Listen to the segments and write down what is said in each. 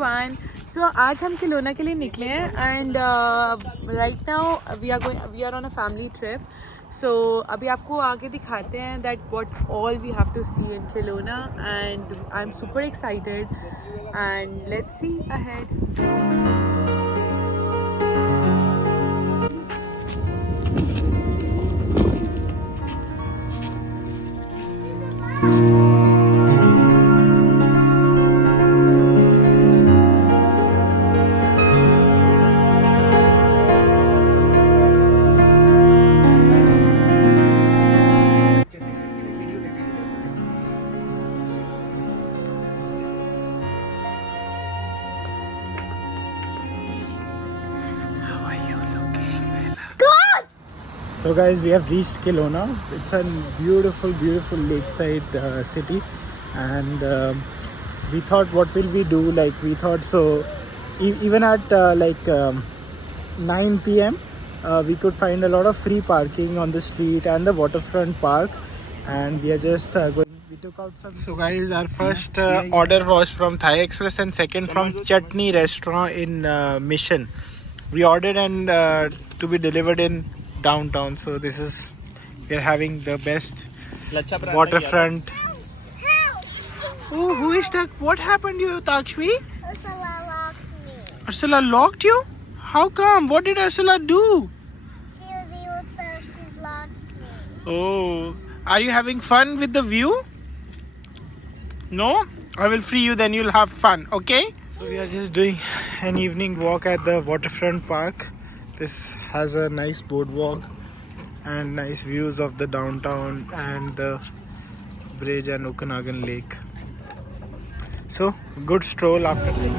everyone. So आज हम किलोना के लिए निकले हैं and right now we are on a family trip. So अभी आपको आगे दिखाते हैं that what all we have to see in Kelowna and I'm super excited and let's see ahead. So guys, we have reached Kelowna. It's a beautiful, beautiful lakeside city, and we thought, what will we do? Like we thought, so even at 9 p.m. We could find a lot of free parking on the street and the waterfront park, and we are just going. We took out some. So guys, our first order was from Thai Express and second from Chutney Restaurant in Mission. We ordered and to be delivered in downtown. So this is, we're having the best waterfront. Oh, who is that? What happened to you, Takshvi? Ursula locked me. Ursula locked you? How come? What did Ursula do? She was evil, so she locked me. Oh, are you having fun with the view? No? I will free you, then you'll have fun, okay? So we are just doing an evening walk at the waterfront park. This has a nice boardwalk and nice views of the downtown and the bridge and Okanagan Lake. So, good stroll after seeing.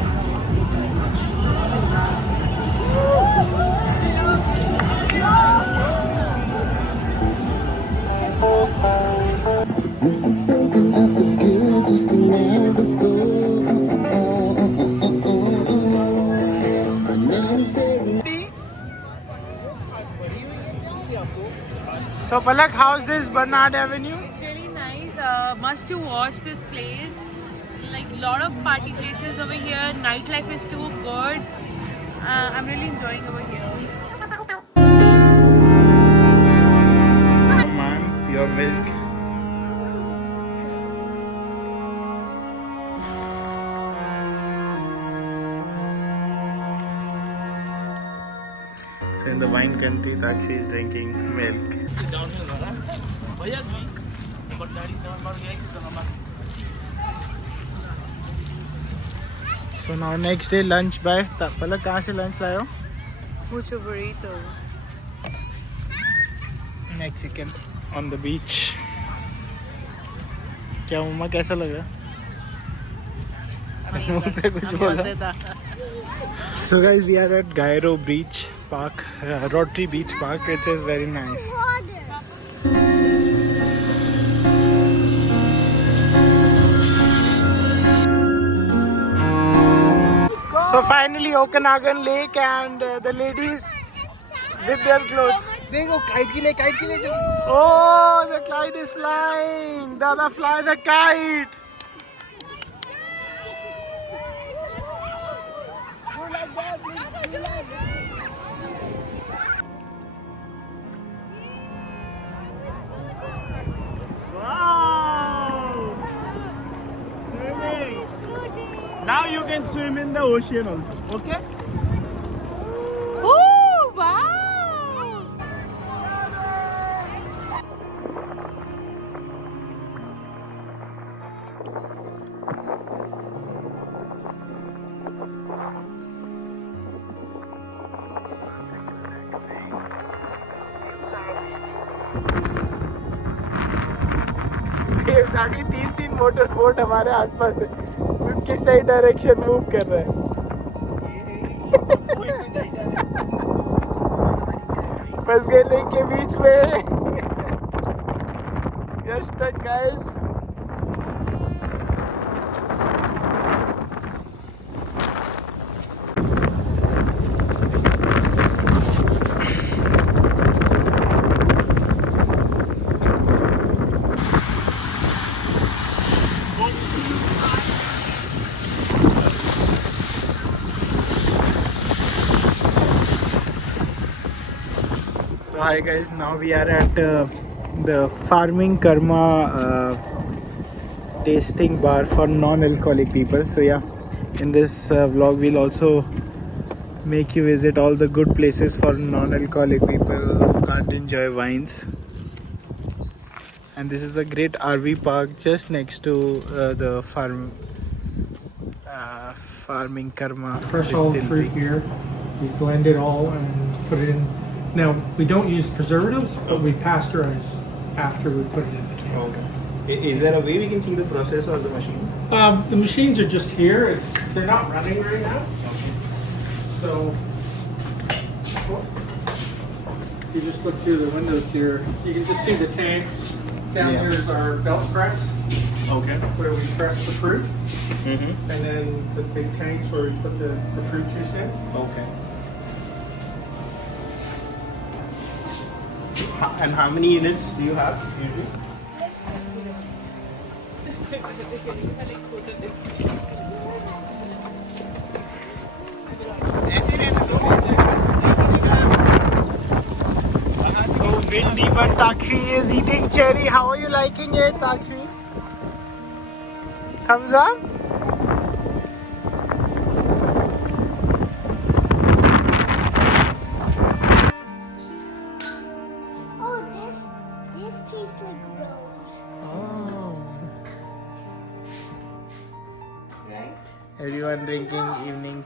So Palak, how's this Bernard Avenue? It's really nice. Must to watch this place. Like lot of party places over here. Nightlife is too good. I'm really enjoying over here. Come on, your milk. So in the wine country, Takshi is drinking milk. So now next day lunch by Palak, कहाँ से lunch लायो? Mucho burrito. Mexican on the beach. क्या मम्मा कैसा लग रहा? मुझसे कुछ बोला. So guys, we are at Gyro Beach Park, Rotary Beach Park. It is very nice. So finally Okanagan Lake and the ladies with their clothes. Oh, the kite is flying. Dada, fly the kite. Wow! Swimming! Now you can swim in the ocean also, okay? Oh, wow! Waves आगे तीन motor boat हमारे आसपास है. किस सही direction move कर रहा है. फंस गए लेक के बीच में. You're stuck, guys. hi guys, now we are at the Farming Karma tasting bar for non-alcoholic people. So yeah, in this vlog we'll also make you visit all the good places for non-alcoholic people who can't enjoy wines. And this is a great RV park just next to the Farming Karma Fresh olive distillery. fruit here. We blend it all and put it in. Now, we don't use preservatives, but we pasteurize after we put it in the can. Okay. Is there a way we can see the process or the machine? The machines are just here. They're not running right now. So, you just look through the windows here. You can just see the tanks. Down here is our belt press, Okay. where we press the fruit. Mm-hmm. And then the big tanks where we put the fruit juice in. Okay. And how many units do you have usually? So windy, but Takshi is eating cherry. How are you liking it, Takshi? Thumbs up? Oh, this tastes like rose. Right? Everyone drinking evening.